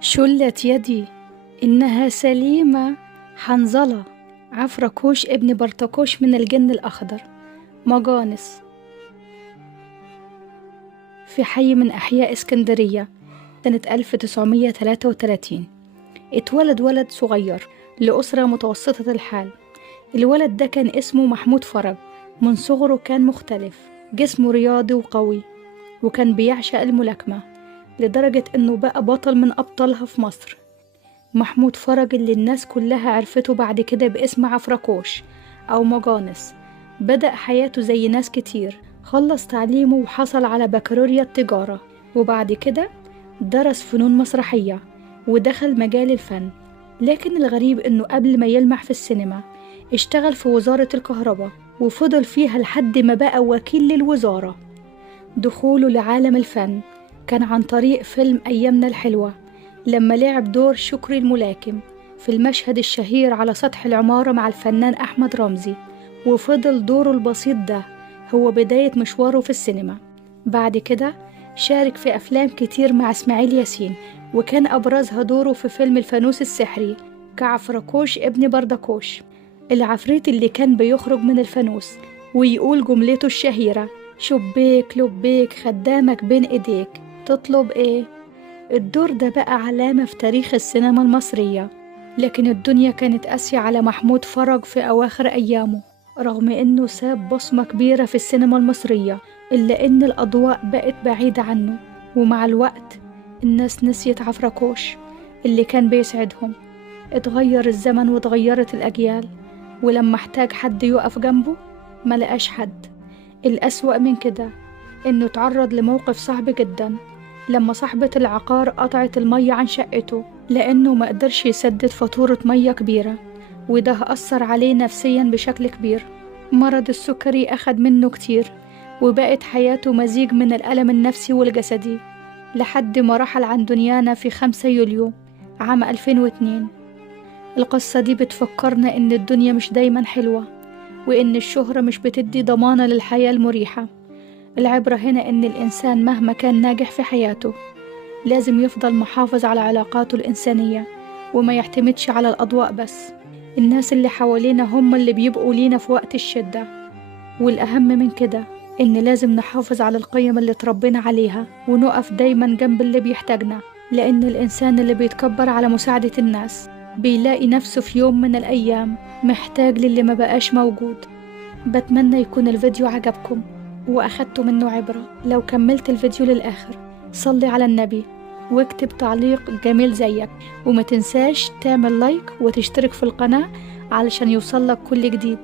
شلت يدي إنها سليمة. حنظلة. عفركوش ابن برتكوش من الجن الأخضر. مجانس. في حي من أحياء اسكندرية سنة 1933 اتولد ولد صغير لأسرة متوسطة الحال. الولد ده كان اسمه محمود فرج. من صغره كان مختلف، جسمه رياضي وقوي، وكان بيعشق الملاكمة لدرجة إنه بقى بطل من أبطالها في مصر. محمود فرج اللي الناس كلها عرفته بعد كده باسم عفركوش أو مجانس. بدأ حياته زي ناس كتير، خلص تعليمه وحصل على بكالوريا التجارة، وبعد كده درس فنون مسرحية ودخل مجال الفن. لكن الغريب إنه قبل ما يلمح في السينما اشتغل في وزارة الكهرباء وفضل فيها لحد ما بقى وكيل للوزارة. دخوله لعالم الفن كان عن طريق فيلم أيامنا الحلوة، لما لعب دور شكري الملاكم في المشهد الشهير على سطح العمارة مع الفنان أحمد رمزي، وفضل دوره البسيط ده هو بداية مشواره في السينما. بعد كده شارك في أفلام كتير مع إسماعيل ياسين، وكان أبرزها دوره في فيلم الفانوس السحري كعفركوش ابن بردكوش، العفريت اللي كان بيخرج من الفانوس ويقول جملته الشهيرة: شبيك لبيك خدامك بين ايديك تطلب ايه. الدور ده بقى علامة في تاريخ السينما المصرية. لكن الدنيا كانت قاسية على محمود فرج في أواخر أيامه، رغم إنه ساب بصمة كبيرة في السينما المصرية، إلا إن الأضواء بقت بعيدة عنه، ومع الوقت الناس نسيت عفركوش اللي كان بيسعدهم. اتغير الزمن واتغيرت الأجيال، ولما احتاج حد يقف جنبه ملقاش حد. الأسوأ من كده إنه تعرض لموقف صعب جدا لما صاحبة العقار قطعت المية عن شقته لأنه ما قدرش يسدد فاتورة مية كبيرة، وده أثر عليه نفسيا بشكل كبير. مرض السكري أخد منه كتير، وبقت حياته مزيج من الألم النفسي والجسدي، لحد ما رحل عن دنيانا في 5 يوليو عام 2002. القصة دي بتفكرنا إن الدنيا مش دايما حلوة، وإن الشهرة مش بتدي ضمانة للحياة المريحة. العبرة هنا إن الإنسان مهما كان ناجح في حياته لازم يفضل محافظ على علاقاته الإنسانية، وما يعتمدش على الأضواء بس. الناس اللي حوالينا هم اللي بيبقوا لينا في وقت الشدة. والأهم من كده إن لازم نحافظ على القيم اللي تربينا عليها، ونقف دايما جنب اللي بيحتاجنا، لأن الإنسان اللي بيتكبر على مساعدة الناس بيلاقي نفسه في يوم من الأيام محتاج للي ما بقاش موجود. بتمنى يكون الفيديو عجبكم وأخدتوا منه عبرة. لو كملت الفيديو للآخر صلي على النبي واكتب تعليق جميل زيك، وما تنساش تعمل لايك وتشترك في القناة علشان يوصلك كل جديد.